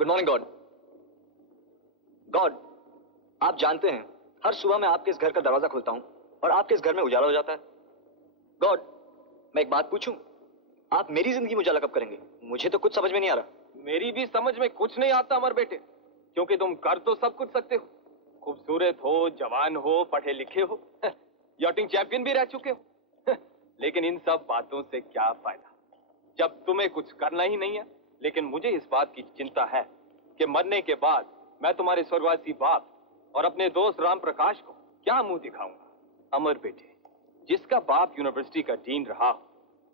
Good morning God. God, आप जानते हैं हर सुबह मैं आपके इस घर का दरवाजा खोलता हूं और आपके इस घर में उजाला हो जाता है। गॉड, मैं एक बात पूछूं, आप मेरी जिंदगी में उजाला कब करेंगे? मुझे तो कुछ समझ में नहीं आ रहा। मेरी भी समझ में कुछ नहीं आता अमर बेटे, क्योंकि तुम कर तो सब कुछ सकते हो। खूबसूरत हो, जवान हो, पढ़े लिखे हो, यॉटिंग चैंपियन भी रह चुके हो। लेकिन इन सब बातों से क्या फायदा जब तुम्हें कुछ करना ही नहीं है। लेकिन मुझे इस बात की चिंता है कि मरने के बाद मैं तुम्हारे स्वर्गवासी बाप और अपने दोस्त राम प्रकाश को क्या मुंह दिखाऊंगा। अमर बेटे, जिसका बाप यूनिवर्सिटी का डीन रहा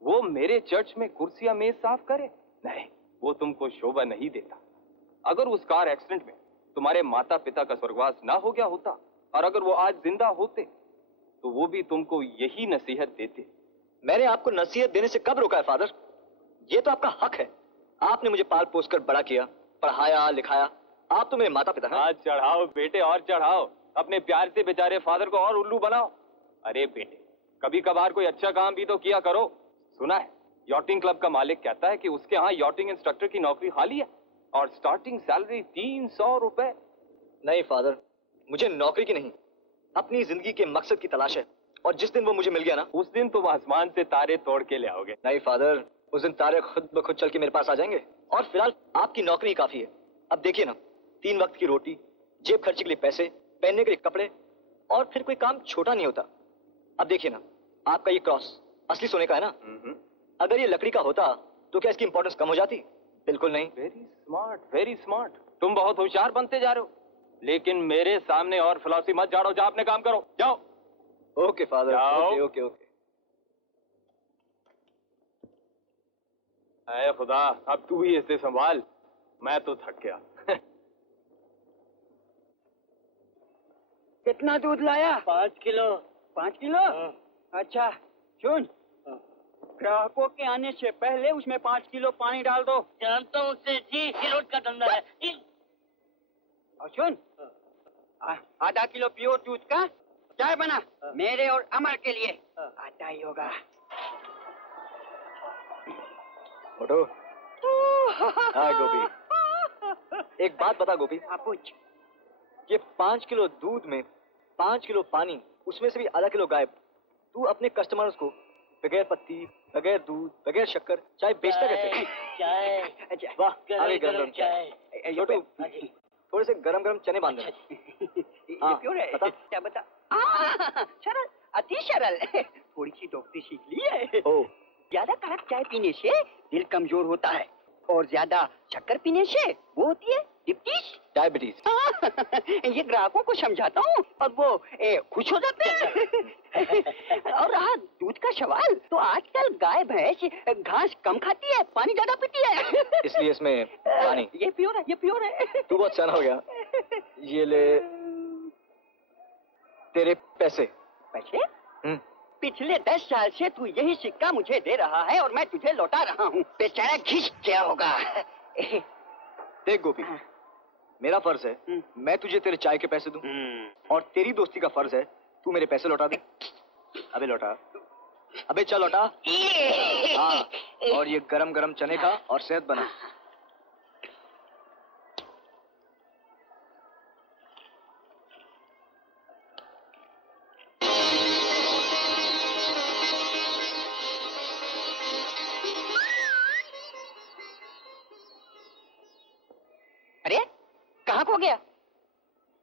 वो मेरे चर्च में कुर्सियां मेज साफ करे? नहीं, वो तुमको शोभा नहीं देता। अगर उस कार एक्सीडेंट में तुम्हारे माता पिता का स्वर्गवास ना हो गया होता और अगर वो आज जिंदा होते तो वो भी तुमको यही नसीहत देते। मैंने आपको नसीहत देने से कब रोका है फादर? ये तो आपका हक है। आपने मुझे पाल पोस कर बड़ा किया, पढ़ाया लिखाया। आप तो मेरे माता पिता हैं। आज चढ़ाओ बेटे और चढ़ाओ, अपने प्यार से बेचारे फादर को और उल्लू बनाओ। अरे बेटे, कभी कभार कोई अच्छा काम भी तो किया करो। सुना है यॉटिंग क्लब का मालिक कहता है कि उसके यहाँ यॉटिंग इंस्ट्रक्टर की नौकरी खाली है और स्टार्टिंग सैलरी 300 रुपए। नहीं फादर, मुझे नौकरी की नहीं, अपनी जिंदगी के मकसद की तलाश है। और जिस दिन वो मुझे मिल गया ना, उस दिन तुम आसमान से तारे तोड़ के ले आओगे। नहीं फादर, उस दिन तारे खुद ब खुद चल के मेरे पास आ जाएंगे। और फिलहाल आपकी नौकरी ही काफी है। अब देखिए ना, 3 वक्त की रोटी, जेब खर्चे के लिए पैसे, पहनने के लिए कपड़े, और फिर कोई काम छोटा नहीं होता। अब देखिए ना, आपका ये क्रॉस असली सोने का है ना? अगर ये लकड़ी का होता तो क्या इसकी इंपॉर्टेंस कम हो जाती? बिल्कुल नहीं। Very smart, very smart. तुम बहुत होशियार बनते जा रहे हो, लेकिन मेरे सामने और फिलॉसफी मत झाड़ो। जाओ अपने काम करो, जाओ। Okay father, okay okay okay. अरे खुदा, अब तू ही इसे संभाल, मैं तो थक गया। कितना दूध लाया? 5 किलो। 5 किलो? अच्छा सुन, ग्राहकों के आने से पहले उसमें 5 किलो पानी डाल दो। जानता हूँ सेठ जी, सिरोट का धंधा है। और सुन, आधा किलो प्योर दूध का चाय बना, मेरे और अमर के लिए। आता ही होगा। मोटू। हाँ गोपी, एक बात बता गोपी। हाँ पूछ। ये 5 किलो दूध में 5 किलो पानी, उसमें से भी आधा किलो गायब। तू अपने कस्टमर्स को बगैर पत्ती, बगैर दूध, बगैर शक्कर चाय बेचता कैसे? चाय। वाह, आगे गरम चाय। छोटू, थोड़े से गरम गरम चने बांध दे। ये क्यों है? बता। क्या बता? सरल, अति सरल। थोड़ी सी डॉक्टरी सीख ली है। ओ, ज्यादा कड़क चाय पीने से दिल कमजोर होता है और ज्यादा शक्कर पीने से वो होती है डायबिटीज। ये ग्राहकों को समझाता हूँ और वो खुश हो जाते हैं। और रहा दूध का सवाल, तो आजकल गाय भैंस घास कम खाती है, पानी ज्यादा पीती है। इसलिए इसमें पानी। ये प्योर है, ये प्योर है। तू बहुत सयाना हो गया। ये ले तेरे पैसे। पैसे? पिछले 10 साल से तू यही सिक्का मुझे दे रहा है और मैं तुझे लौटा रहा हूँ। बेचारा घिस क्या होगा? देख गोपी, मेरा फर्ज है मैं तुझे तेरे चाय के पैसे दूं, और तेरी दोस्ती का फर्ज है तू मेरे पैसे लौटा दे। अबे लौटा, अबे चल लौटा। हाँ, और ये गरम गरम चने खा और सेहत बना। अरे कहाँ खो गया?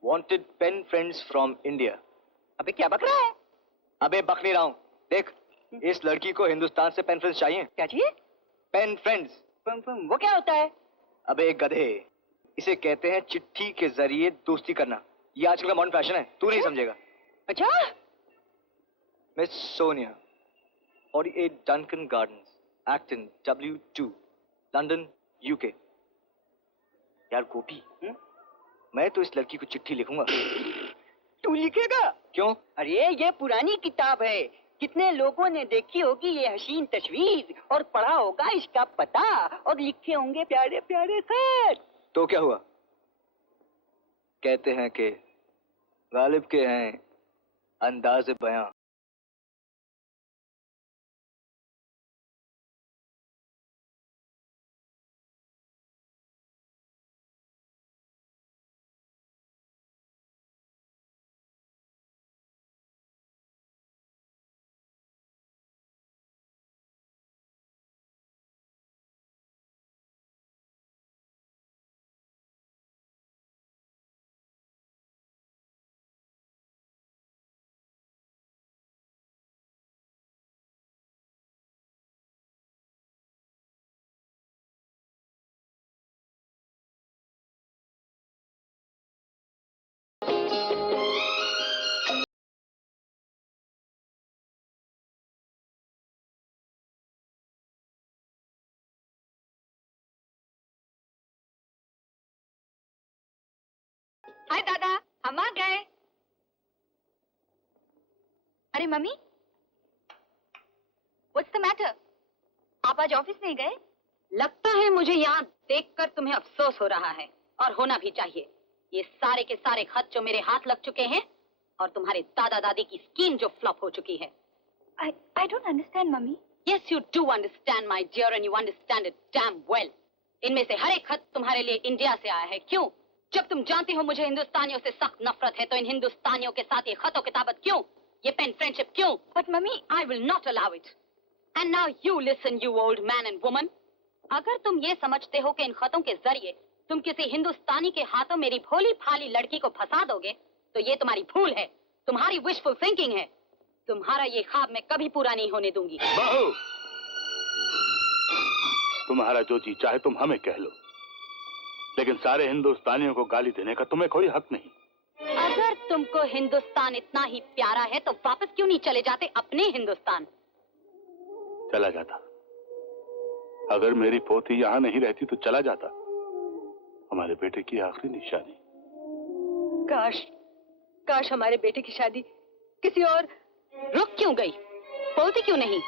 Wanted pen friends from India. अबे क्या बक रहा है? अबे बक नहीं रहा हूँ। देख, इस लड़की को हिंदुस्तान से पेन फ्रेंड्स चाहिए। क्या चाहिए? Pen friends. वो क्या होता है? अबे गधे, इसे कहते हैं चिट्ठी के जरिए दोस्ती करना। ये आजकल का मॉडर्न फैशन है, तू नहीं समझेगा। अच्छा। Miss Sonia, 48 Duncan Gardens, Acton W2, London, UK। यार गोपी, मैं तो इस लड़की को चिट्ठी लिखूंगा। तू लिखेगा? क्यों? अरे ये पुरानी किताब है, कितने लोगों ने देखी होगी ये हसीन तस्वीर और पढ़ा होगा इसका पता और लिखे होंगे प्यारे प्यारे खत। तो क्या हुआ? कहते हैं कि गालिब के हैं अंदाज़े बयां। हाय दादा, हम आ गए। अरे मम्मी, व्हाट्स द मैटर? आप आज ऑफिस नहीं गए? लगता है मुझे यहाँ देखकर तुम्हें अफसोस हो रहा है, और होना भी चाहिए। ये सारे के सारे खत जो मेरे हाथ लग चुके हैं, और तुम्हारे दादा दादी की स्कीम जो फ्लॉप हो चुकी है। I don't understand, mummy. Yes, you do understand, my dear, and you understand it damn well. इनमें से हर एक खत तुम्हारे लिए इंडिया से आया है। क्यों? जब तुम जानती हो मुझे हिंदुस्तानियों से सख्त नफरत है, तो इन हिंदुस्तानियों के साथ ये खतों किताबत क्यों? ये पेन फ्रेंडशिप क्यों? But mummy, I will not allow it. And now you listen, you old man and woman. अगर तुम ये समझते हो कि इन खतों के जरिए तुम किसी हिंदुस्तानी के हाथों मेरी भोली भाली लड़की को फंसा दोगे, तो ये तुम्हारी भूल है, तुम्हारी विशफुल थिंकिंग है। तुम्हारा ये ख्वाब मैं कभी पूरा नहीं होने दूंगी। बहू, तुम्हारा जो जी चाहे तुम हमें कह लो, लेकिन सारे हिंदुस्तानियों को गाली देने का तुम्हें कोई हक नहीं। अगर तुमको हिंदुस्तान इतना ही प्यारा है तो वापस क्यों नहीं चले जाते अपने हिंदुस्तान? चला जाता। अगर मेरी पोती यहाँ नहीं रहती तो चला जाता। हमारे बेटे की आखिरी निशानी। काश हमारे बेटे की शादी किसी और। रुक क्यों गई? बोलती क्यों नहीं?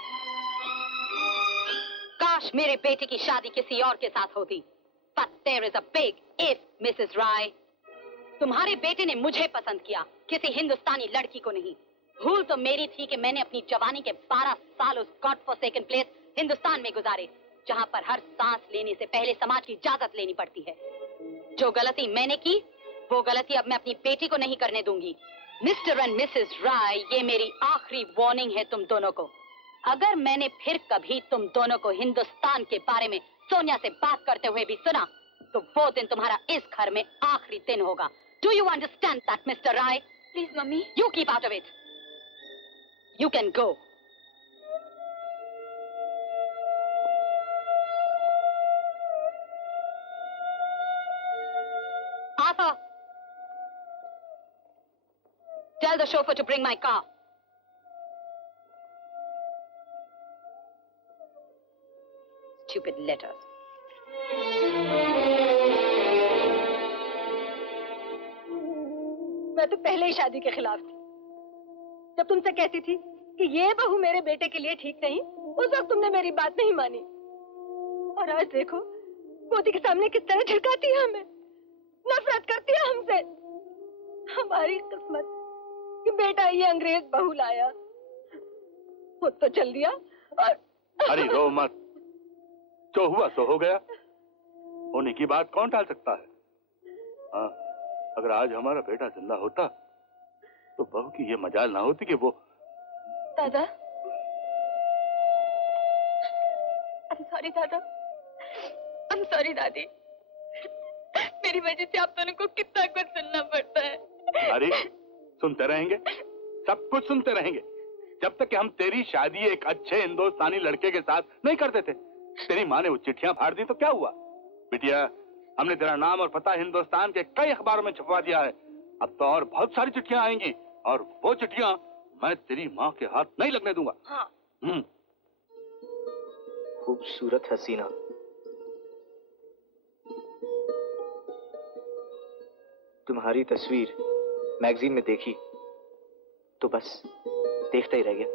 काश मेरे बेटे की शादी किसी और के साथ होती। But there is a big if, Mrs. Rai. तुम्हारे बेटे ने मुझे पसंद किया, किसी हिंदुस्तानी लड़की को नहीं। भूल तो मेरी थी कि मैंने अपनी जवानी के 12 साल उस गॉड फॉरसेकन प्लेस हिंदुस्तान में गुजारे, जहाँ पर हर सांस लेने से पहले समाज की इजाजत लेनी पड़ती है। जो गलती मैंने की, वो गलती अब मैं अपनी बेटी को नहीं करने दूंगी। मिस्टर एंड मिसेस राय, ये मेरी आखिरी वार्निंग है तुम दोनों को। अगर मैंने फिर कभी तुम दोनों को हिंदुस्तान के बारे में सोनिया से बात करते हुए भी सुना, तो वो दिन तुम्हारा इस घर में आखिरी दिन होगा। Do you understand that, mister Rai? Please mummy, you keep out of it. You can go. Arthur, tell the chauffeur to bring my car. Stupid letters. मैं तो पहले ही शादी के खिलाफ थी। जब तुमसे कहती थी कि ये बहू मेरे बेटे के लिए ठीक नहीं, उस वक्त तुमने मेरी बात नहीं मानी। और आज देखो, पोती के सामने किस तरह झिड़काती है हमें, नफरत करती है हमसे। हमारी किस्मत कि बेटा ये अंग्रेज बहू लाया। वो तो चल दिया और अरे रो मत, जो हुआ सो हो गया। होने की बात कौन टाल सकता है? हाँ, अगर आज हमारा बेटा जिंदा होता तो बहू की ये मजाल ना होती कि वो। दादा, I'm sorry दादा, I'm sorry दादी। मेरी वजह से आप दोनों को कितना कुछ सुनना पड़ता है। अरे सुनते रहेंगे, सब कुछ सुनते रहेंगे, जब तक कि हम तेरी शादी एक अच्छे हिंदुस्तानी लड़के के साथ नहीं करते थे। तेरी माँ ने वो चिट्ठियां फाड़ दी तो क्या हुआ? बिटिया, हमने तेरा नाम और पता हिंदुस्तान के कई अखबारों में छपवा दिया है। अब तो और बहुत सारी चिट्ठियां आएंगी, और वो चिट्ठियां मैं तेरी माँ के हाथ नहीं लगने दूंगा। हाँ। खूबसूरत हसीना, तुम्हारी तस्वीर मैगजीन में देखी तो बस देखता ही रह गया।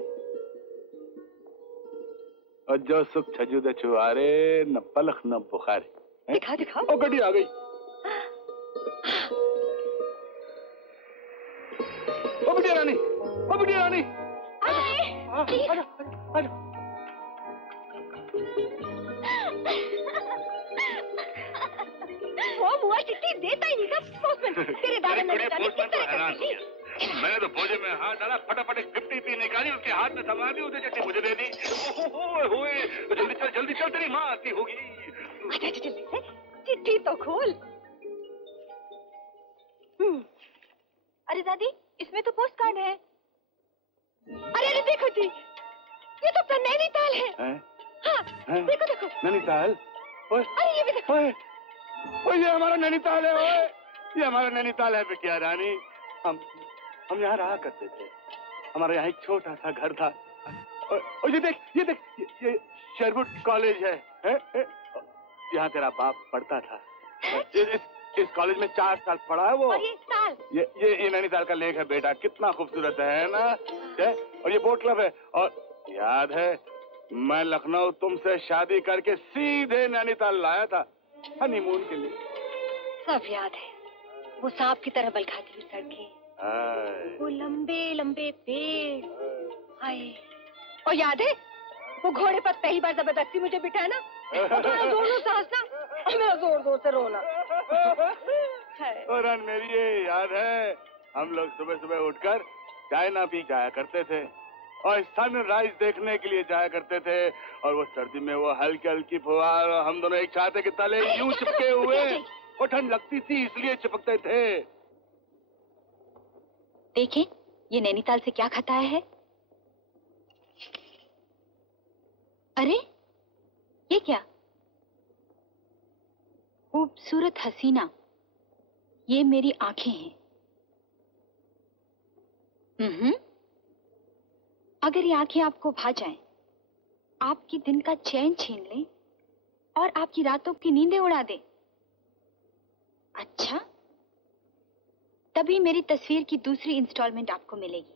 और जो सुख छजू दे छुआरे, न पलख न बुखारे। दिखा दिखा। ओ गड्डी आ गई। ओ बिटिया रानी, ओ बिटिया रानी। वो बुआ चिट्ठी देता ही नहीं था पोस्टमैन। तेरे दादा ने मैंने तो भोजे में हाथ डाला, फटाफट एक 50p निकाली, उसके हाथ में थमा दी, उसे चिट्ठी मुझे दे दी। जल्दी चल, तेरी माँ आती होगी। अच्छा जल्दी से चिट्ठी तो खोल। अरे दादी, इसमें तो पोस्ट कार्ड है। अरे देखो जी, ये तो अपना नैनीताल है। हाँ, देखो देखो। नैनीताल? अरे ये भी देखो। ओए, ये हमारा नैनीताल है। ओए, ये हमारा नैनीताल है बिटिया रानी। हम यहाँ रहा करते थे। हमारा यहाँ एक छोटा सा घर था। और ये देख, ये शेरवुड कॉलेज है। यहाँ तेरा बाप पढ़ता था। इस कॉलेज में 4 साल पढ़ा है वो। और ये साल ये नैनीताल का लेक है बेटा, कितना खूबसूरत है ना? और ये बोट क्लब है। और याद है मैं लखनऊ तुमसे शादी करके सीधे नैनीताल लाया था हनीमून के लिए। सब याद है, वो सांप की तरह बल खाती हुई सड़कें, वो लंबे लंबे पेड़, हाय। और याद है वो घोड़े पर पहली बार जबरदस्ती मुझे बिठाना, और थोड़ा जोर से हंसना और मेरा जोर जोर से रोना। हाय। और मेरी ये याद है हम लोग सुबह सुबह उठकर चाय ना पी जाया करते थे और सनराइज देखने के लिए जाया करते थे। और वो सर्दी में वो हल्की हल्की फुहार, हम दोनों एक छाते के तले यूं चिपके हुए, वो ठंड लगती थी इसलिए चिपकते थे। देखें ये नैनीताल से क्या खताया है। अरे ये क्या? खूबसूरत हसीना, ये मेरी आंखें हैं। अगर ये आंखें आपको भा जाएं, आपकी दिन का चैन छीन लें और आपकी रातों की नींदें उड़ा दें, अच्छा तभी मेरी तस्वीर की दूसरी इंस्टॉलमेंट आपको मिलेगी।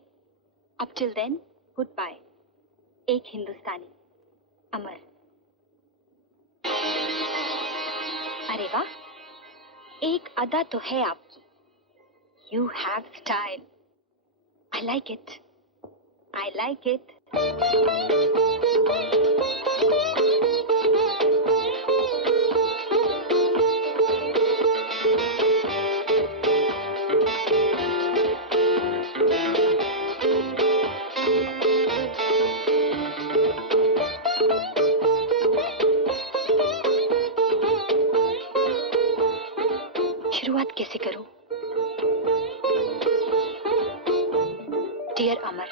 अब टिल देन गुड बाय। एक हिंदुस्तानी, अमर। अरे वाह, एक अदा तो है आपकी। You have style. I like it, I like it. शुरुआत कैसे करूं? डियर अमर,